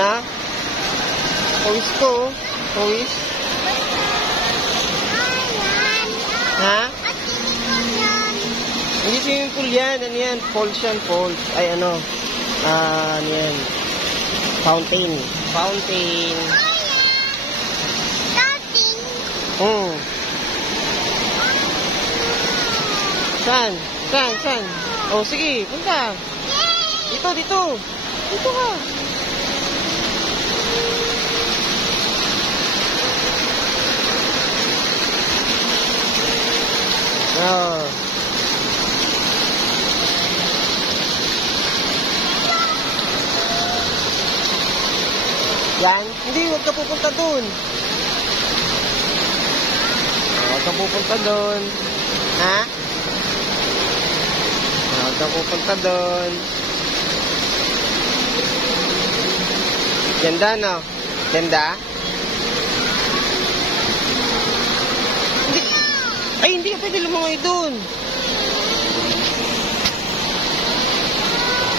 Na? Pawis ko. Pawis. Ha? Hindi swimming pool yan. Ano yan? Falls yan. Falls. Ay ano. Ano yan? Fountain. Fountain. Saan? Saan? Saan? Oh, sige. Punta. Dito, dito. Dito ka. Oh. Yan. Hindi, huwag ka pupunta dun. Huwag ka pupunta dun. Ha? Huwag ka pupunta dun. Ganda, no? Ganda? Hindi. Ay, hindi ka pwede lumangoy dun.